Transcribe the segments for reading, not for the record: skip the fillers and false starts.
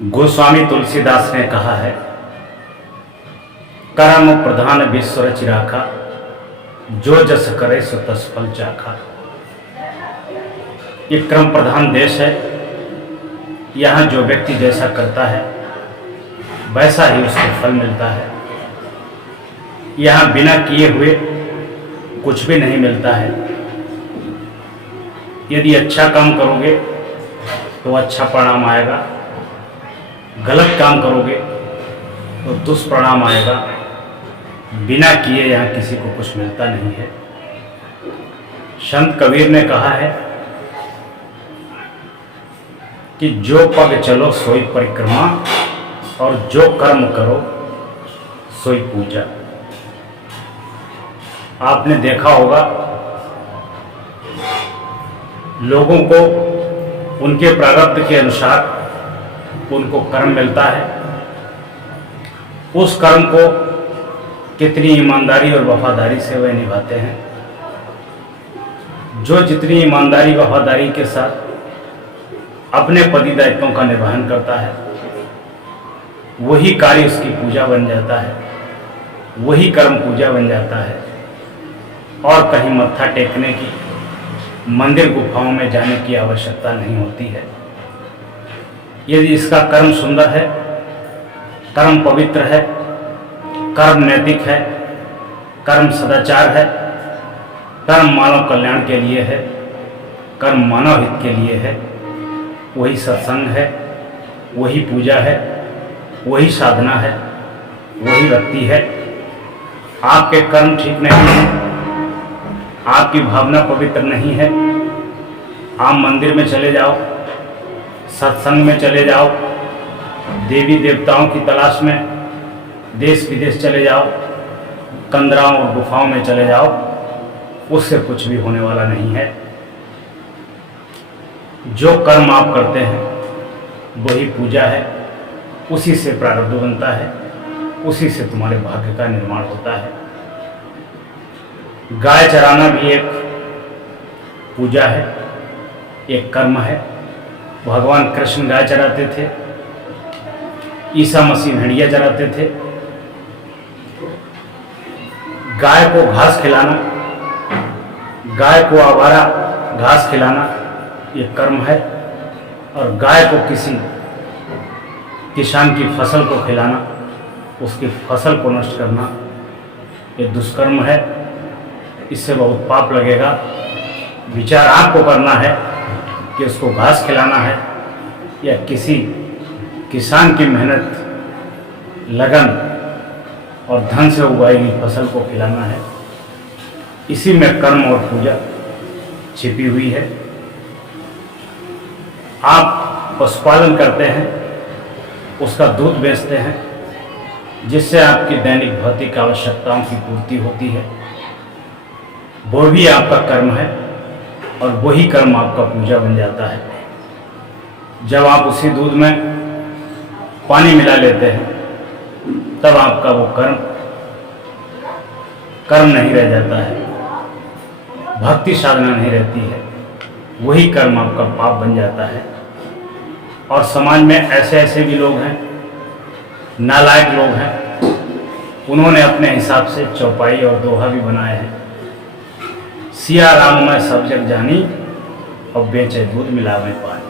गोस्वामी तुलसीदास ने कहा है, कर्म प्रधान विश्व रचि राखा, जो जस करे सो तस फल चाखा। ये क्रम प्रधान देश है। यहाँ जो व्यक्ति जैसा करता है वैसा ही उसको फल मिलता है। यहाँ बिना किए हुए कुछ भी नहीं मिलता है। यदि अच्छा काम करोगे तो अच्छा परिणाम आएगा, गलत काम करोगे तो दुष्परिणाम आएगा। बिना किए यहाँ किसी को कुछ मिलता नहीं है। संत कबीर ने कहा है कि जो पग चलो सोई परिक्रमा, और जो कर्म करो सोई पूजा। आपने देखा होगा लोगों को उनके प्रारब्ध के अनुसार उनको कर्म मिलता है। उस कर्म को कितनी ईमानदारी और वफादारी से वे निभाते हैं। जो जितनी ईमानदारी वफादारी के साथ अपने पति दायित्वों का निर्वहन करता है, वही कार्य उसकी पूजा बन जाता है, वही कर्म पूजा बन जाता है। और कहीं मत्था टेकने की, मंदिर गुफाओं में जाने की आवश्यकता नहीं होती है। यदि इसका कर्म सुंदर है, कर्म पवित्र है, कर्म नैतिक है, कर्म सदाचार है, कर्म मानव कल्याण के लिए है, कर्म मानव हित के लिए है, वही सत्संग है, वही पूजा है, वही साधना है, वही भक्ति है। आपके कर्म ठीक नहीं है, आपकी भावना पवित्र नहीं है, आप मंदिर में चले जाओ, सत्संग में चले जाओ, देवी देवताओं की तलाश में देश विदेश चले जाओ, कंदराओं और गुफाओं में चले जाओ, उससे कुछ भी होने वाला नहीं है। जो कर्म आप करते हैं वही पूजा है, उसी से प्रारब्ध बनता है, उसी से तुम्हारे भाग्य का निर्माण होता है। गाय चराना भी एक पूजा है, एक कर्म है। भगवान कृष्ण गाय चराते थे, ईसा मसीह भेड़िया चराते थे। गाय को घास खिलाना, गाय को आवारा घास खिलाना ये कर्म है। और गाय को किसी किसान की फसल को खिलाना, उसकी फसल को नष्ट करना ये दुष्कर्म है। इससे बहुत पाप लगेगा। विचार आपको करना है कि उसको घास खिलाना है या किसी किसान की मेहनत, लगन और धन से उगाई गई फसल को खिलाना है। इसी में कर्म और पूजा छिपी हुई है। आप पशुपालन करते हैं, उसका दूध बेचते हैं, जिससे आपकी दैनिक भौतिक आवश्यकताओं की पूर्ति होती है। वो भी आपका कर्म है और वही कर्म आपका पूजा बन जाता है। जब आप उसी दूध में पानी मिला लेते हैं तब आपका वो कर्म नहीं रह जाता है, भक्ति साधना नहीं रहती है, वही कर्म आपका पाप बन जाता है। और समाज में ऐसे ऐसे भी लोग हैं, नालायक लोग हैं, उन्होंने अपने हिसाब से चौपाई और दोहा भी बनाए हैं। सिया राम मैं सब जग जानी, और बेचे दूध मिलावे पानी।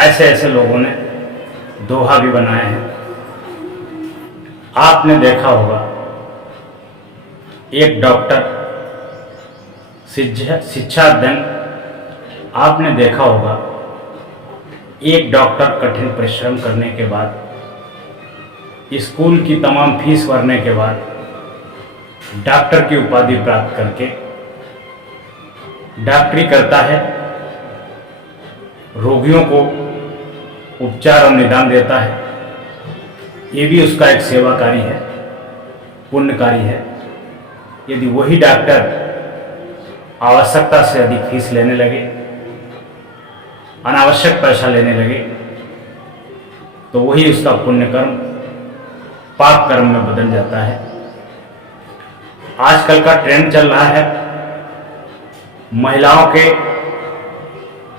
ऐसे ऐसे लोगों ने दोहा भी बनाए हैं। आपने देखा होगा एक डॉक्टर शिक्षा अध्ययन, आपने देखा होगा एक डॉक्टर कठिन परिश्रम करने के बाद, स्कूल की तमाम फीस भरने के बाद, डॉक्टर की उपाधि प्राप्त करके डॉक्टरी करता है, रोगियों को उपचार और निदान देता है। ये भी उसका एक सेवा कार्य है, पुण्य कार्य है। यदि वही डॉक्टर आवश्यकता से अधिक फीस लेने लगे, अनावश्यक पैसा लेने लगे, तो वही उसका पुण्य कर्म पाप कर्म में बदल जाता है। आजकल का ट्रेंड चल रहा है, महिलाओं के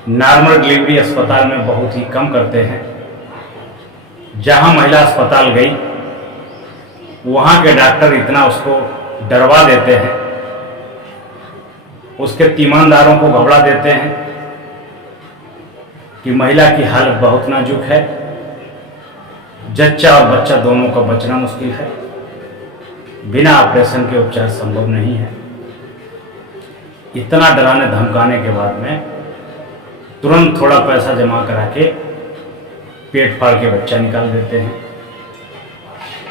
नॉर्मल डिलीवरी अस्पताल में बहुत ही कम करते हैं। जहां महिला अस्पताल गई वहां के डॉक्टर इतना उसको डरवा देते हैं, उसके तीमानदारों को घबरा देते हैं कि महिला की हालत बहुत नाजुक है, जच्चा और बच्चा दोनों का बचना मुश्किल है, बिना ऑपरेशन के उपचार संभव नहीं है। इतना डराने धमकाने के बाद में तुरंत थोड़ा पैसा जमा करा के पेट फाड़ के बच्चा निकाल देते हैं।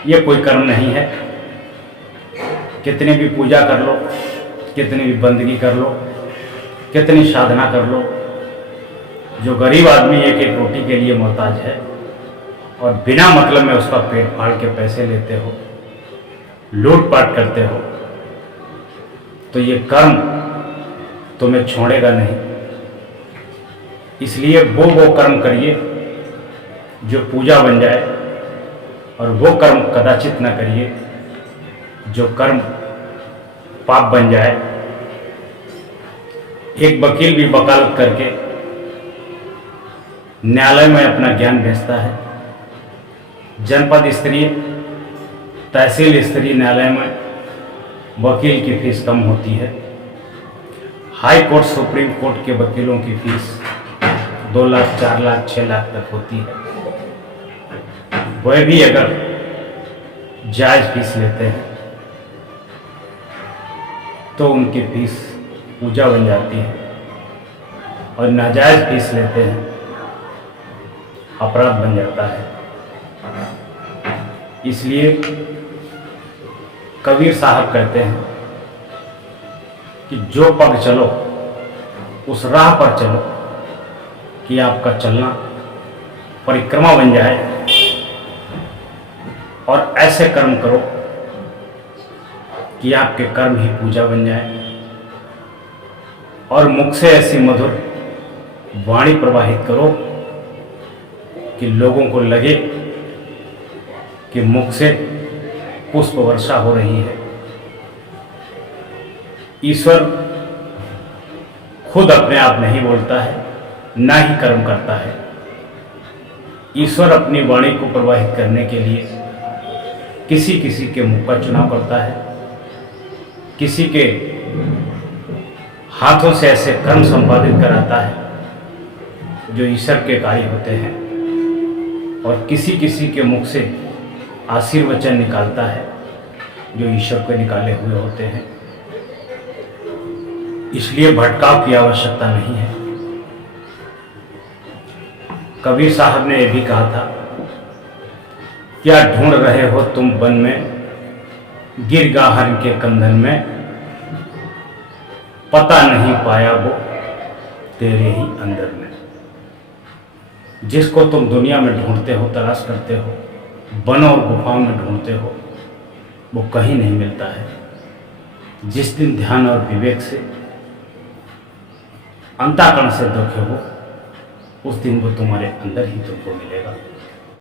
ये कोई कर्म नहीं है। कितनी भी पूजा कर लो, कितनी भी बंदगी कर लो, कितनी साधना कर लो, जो गरीब आदमी एक एक रोटी के लिए मोहताज है और बिना मतलब में उसका पेट फाड़ के पैसे लेते हो, लूटपाट करते हो, तो ये कर्म तुम्हें छोड़ेगा नहीं। इसलिए वो कर्म करिए जो पूजा बन जाए, और वो कर्म कदाचित न करिए जो कर्म पाप बन जाए। एक वकील भी वकालत करके न्यायालय में अपना ज्ञान बेचता है। जनपद स्तरीय, तहसील स्तरीय न्यायालय में वकील की फीस कम होती है। हाई कोर्ट, सुप्रीम कोर्ट के वकीलों की फीस 2 लाख, 4 लाख, 6 लाख तक होती है। वह भी अगर जायज फीस लेते हैं तो उनकी फीस पूजा बन जाती है, और नाजायज फीस लेते हैं अपराध बन जाता है। इसलिए कबीर साहब कहते हैं कि जो पग चलो उस राह पर चलो कि आपका चलना परिक्रमा बन जाए, और ऐसे कर्म करो कि आपके कर्म ही पूजा बन जाए, और मुख से ऐसी मधुर वाणी प्रवाहित करो कि लोगों को लगे कि मुख से पुष्प वर्षा हो रही है। ईश्वर खुद अपने आप नहीं बोलता है, ना ही कर्म करता है। ईश्वर अपनी वाणी को प्रवाहित करने के लिए किसी किसी के मुख का चुनाव करता है, किसी के हाथों से ऐसे कर्म संपादित कराता है जो ईश्वर के कार्य होते हैं, और किसी किसी के मुख से आशीर्वचन निकालता है जो ईश्वर को निकाले हुए होते हैं। इसलिए भटकाव की आवश्यकता नहीं है। कबीर साहब ने यह भी कहा था, क्या ढूंढ रहे हो तुम वन में, गिर गाहर के कंधन में, पता नहीं पाया वो तेरे ही अंदर में। जिसको तुम दुनिया में ढूंढते हो, तलाश करते हो, वनों और गुफाओं में ढूंढते हो, वो कहीं नहीं मिलता है। जिस दिन ध्यान और विवेक से, अंतःकरण से देखे हो, उस दिन वो तुम्हारे अंदर ही तुमको मिलेगा।